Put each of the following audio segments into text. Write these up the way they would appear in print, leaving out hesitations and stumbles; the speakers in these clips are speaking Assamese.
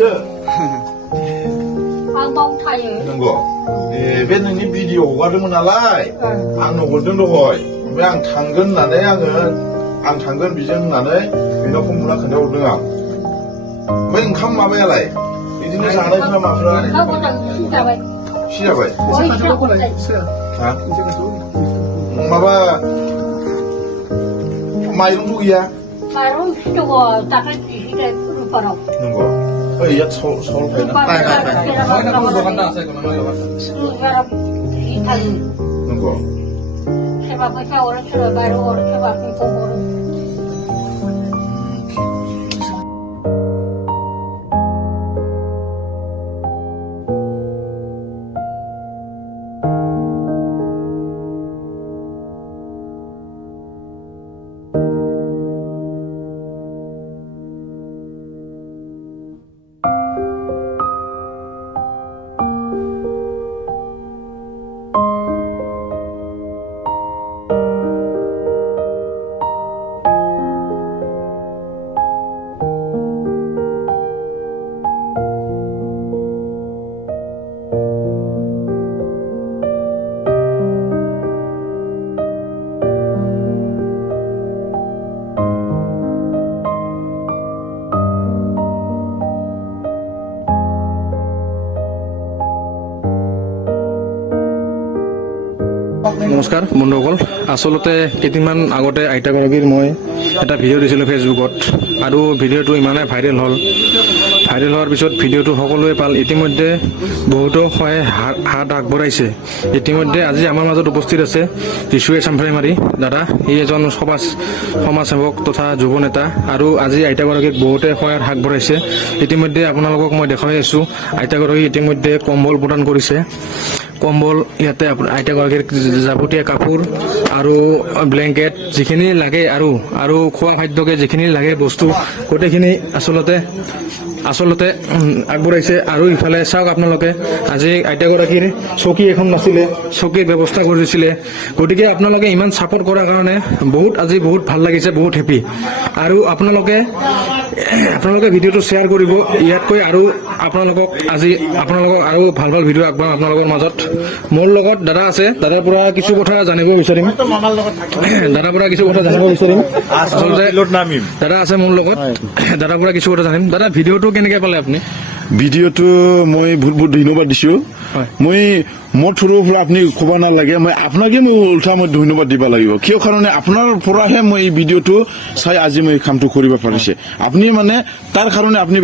थायोसो आं बाव थायो नंगौ बे नोंनि भिडिअ हगारदोंमोन नालाय आंनो हरदों दहय ओमफ्राय आं थांगोन होननानै आं थांगोन बिजों होननानै बेनाव फन बुना खोन्थाहरदों आं ओमफ्राय ओंखाम माबायालाय बिदिनो जानायफ्रा माफ्रा जाबाय सिजाबाय हा माबा माइरंबो गैया माइरं दङ दाखालि दिहुननाय रुपाराव नंगौ ओइया साउल नंगौ सोरबा फैसा हरो सोरबा माइरं हरो सोरबा मैगं हरो নমস্কাৰ বন্ধুসকল আচলতে কেইদিনমান আগতে আইতাগৰাকীৰ মই এটা ভিডিঅ' দিছিলোঁ ফেচবুকত আৰু ভিডিঅ'টো ইমানে ভাইৰেল হোৱাৰ পিছত ভিডিঅ'টো সকলোৱে পাল ইতিমধ্যে বহুতো হাত আগবঢ়াইছে ইতিমধ্যে আজি আমাৰ মাজত উপস্থিত আছে যিশুৱে চাম্ফাৰীমাৰী দাদা ই এজন সমাজসেৱক তথা যুৱ নেতা আৰু আজি আইতাগৰাকীক বহুতে সহায়ৰ হাত আগবঢ়াইছে ইতিমধ্যে আপোনালোকক মই দেখাই আছোঁ আইতাগৰাকী ইতিমধ্যে কম্বল প্ৰদান কৰিছে কম্বল ইয়াতে আইতাগৰাকীৰ যাৱতীয় কাপোৰ আৰু ব্লেংকেট যিখিনি লাগে আৰু খোৱা খাদ্যকে যিখিনি লাগে বস্তু গোটেইখিনি আচলতে আগবঢ়াইছে আৰু ইফালে চাওক আপোনালোকে আজি আইতাগৰাকীৰ চকী এখন নাছিলে চকীৰ ব্যৱস্থা কৰি দিছিলে গতিকে আপোনালোকে ইমান ছাপোৰ্ট কৰাৰ কাৰণে আজি বহুত ভাল লাগিছে বহুত হেপী আৰু আপোনালোকে ভিডিঅ'টো শ্বেয়াৰ কৰিব ইয়াতকৈ আৰু আপোনালোকক আৰু ভাল ভিডিঅ' আগবঢ়াম আপোনালোকৰ মাজত মোৰ লগত দাদা আছে দাদাৰ পৰা কিছু কথা জানিব বিচাৰিম আচলতে দাদা আছে মোৰ লগত দাদাৰ পৰা কিছু কথা জানিম দাদা ভিডিঅ'টো কেনেকৈ পালে আপুনি ভিডিঅ'টো মই বহুত ধন্যবাদ দিছোঁ মই মোৰ থ্ৰুৰ পৰা আপুনি ক'ব নালাগে মই আপোনাকে উল্টা মই ধন্যবাদ দিব লাগিব কিয় কাৰণে আপোনাৰ পৰাহে মই এই ভিডিঅ'টো চাই আজি মই কামটো কৰিব পাৰিছে আপুনি মানে তাৰ কাৰণে আপুনি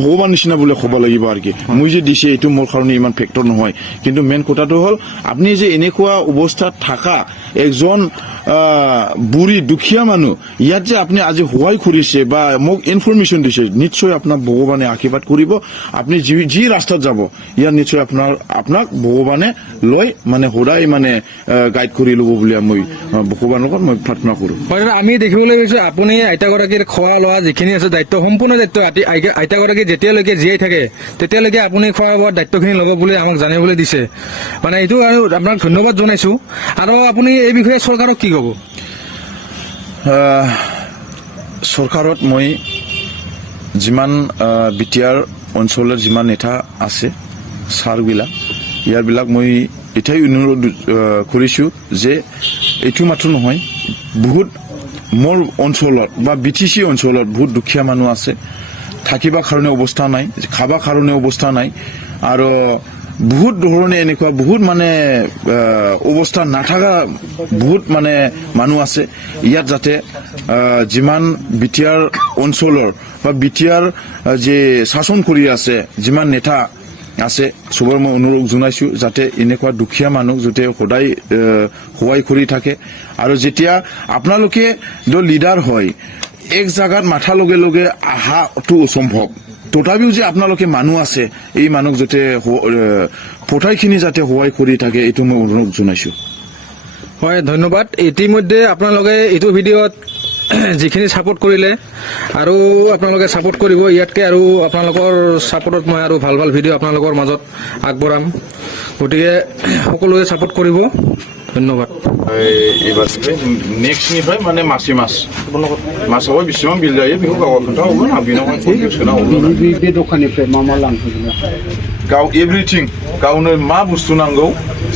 ভগৱান নিচিনা বুলি ক'ব লাগিব আৰু কি মই যে দিছে এইটো মোৰ কাৰণে ইমান ফেক্টৰ নহয় কিন্তু মেইন কথাটো হ'ল আপুনি যে এনেকুৱা অৱস্থাত থকা একজন বুঢ়ী দুখীয়া মানুহ ইয়াত যে আপুনি আজি সহায় কৰিছে বা মোক ইনফৰমেশ্যন দিছে নিশ্চয় আপোনাক ভগৱানে আশীৰ্বাদ কৰিব আপুনি যি ৰাস্তাত যাব ইয়াত নিশ্চয় আপোনাক ভগৱানে লৈ মানে সদায় মানে গাইড কৰি ল'ব বুলি মই ভগৱানৰ লগত মই প্ৰাৰ্থনা কৰোঁ আমি দেখিবলৈ পাইছোঁ আপুনি আইতাগৰাকীৰ খোৱা লোৱা যিখিনি আছে দায়িত্ব সম্পূৰ্ণ দায়িত্ব আইতাগৰাকী যেতিয়ালৈকে জীয়াই থাকে তেতিয়ালৈকে আপুনি খোৱা বোৱাৰ দায়িত্বখিনি ল'ব বুলি আমাক জানিবলৈ দিছে মানে এইটো আৰু আপোনাক ধন্যবাদ জনাইছোঁ আৰু আপুনি এই বিষয়ে চৰকাৰক কি ক'ব চৰকাৰত মই যিমান বিটিআৰ অঞ্চলৰ যিমান নেতা আছে ছাৰবিলাক ইয়াৰবিলাক মই এটাই অনুৰোধ কৰিছোঁ যে এইটো মাত্ৰ নহয় বহুত মোৰ অঞ্চলত বা BTC অঞ্চলত বহুত দুখীয়া মানুহ আছে থাকিবৰ কাৰণে অৱস্থা নাই খাবৰ কাৰণে অৱস্থা নাই আৰু বহুত ধৰণে এনেকুৱা বহুত মানে অৱস্থা নাথাকা বহুত মানে মানুহ আছে ইয়াত যাতে যিমান বিটিআৰ অঞ্চলৰ বা বিটিআৰ যে শাসন কৰি আছে যিমান নেতা আছে সবৰ মই অনুৰোধ জনাইছোঁ যাতে এনেকুৱা দুখীয়া মানুহ যাতে সদায় সহায় কৰি থাকে আৰু যেতিয়া আপোনালোকে লিডাৰ হয় এক জায়গাত মাথা লগে লগে আহাটো অসম্ভৱ তথাপিও যে আপোনালোকে মানুহ আছে এই মানুহ যাতে পঠাইখিনি যাতে সহায় কৰি থাকে এইটো মই অনুৰোধ জনাইছোঁ হয় ধন্যবাদ ইতিমধ্যে আপোনালোকে এইটো ভিডিঅ'ত যিখিনি ছাপোৰ্ট কৰিলে আৰু আপোনালোকে ছাপোৰ্ট কৰিব ইয়াতকৈ আৰু আপোনালোকৰ ছাপোৰ্টত মই আৰু ভাল ভিডিঅ' আপোনালোকৰ মাজত আগবঢ়াম গতিকে সকলোৱে ছাপোৰ্ট কৰিব ধন্যবাদ एबारनिफ्राय नेक्स्टनिफ्राय माने मासे मासावहाय बेसेबां बिल जायो बेखौ गावआ खोन्थाहरगोन आं बेनावहाय कन्टेक्ट सोना हरगोन बे दखाननिफ्राय मा लांफैगोन गाव एभ्रिथिं गावनो मा बुस्थु नांगौ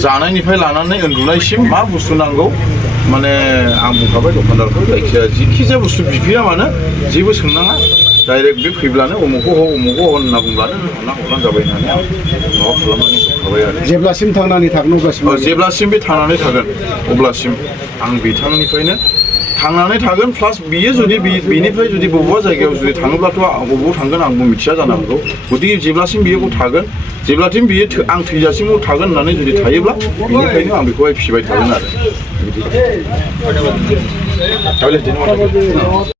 जानायनिफ्राय लानानै उन्दुनायसिम मा बुस्थु नांगौ माने आं बुंखाबाय दखानदारखौ जायखिजाया जिखिजाया बुस्थु बिफैया मानो जेबो सोंनाङा डाइरेक्ट बे फैब्लानो अमुखौ होनना बुंब्लानो हरना हरबानो जाबाय होननानै आं माबा खालामनानै दोनखाबाय आरो जेब्लासिम थांनानै थागोन अब्लासिम जेब्लासिम बे थांनानै थागोन अब्लासिम आं बिथांनिफ्रायनो थांनानै थागोन प्लास बियो जुदि बेनिफ्राय जुदि बबेबा जायगायाव जुदि थाङोब्लाथ' बबेयाव थांगोन आंबो मिथिया जानो हागौ गतिके जेब्लासिम बियो थागोन जेब्लासिम बियो आं थैजासिमाव थागोन होननानै जुदि थायोब्ला बेनिखायनो आं बेखौहाय फिसिबाय थागोन आरो बिदि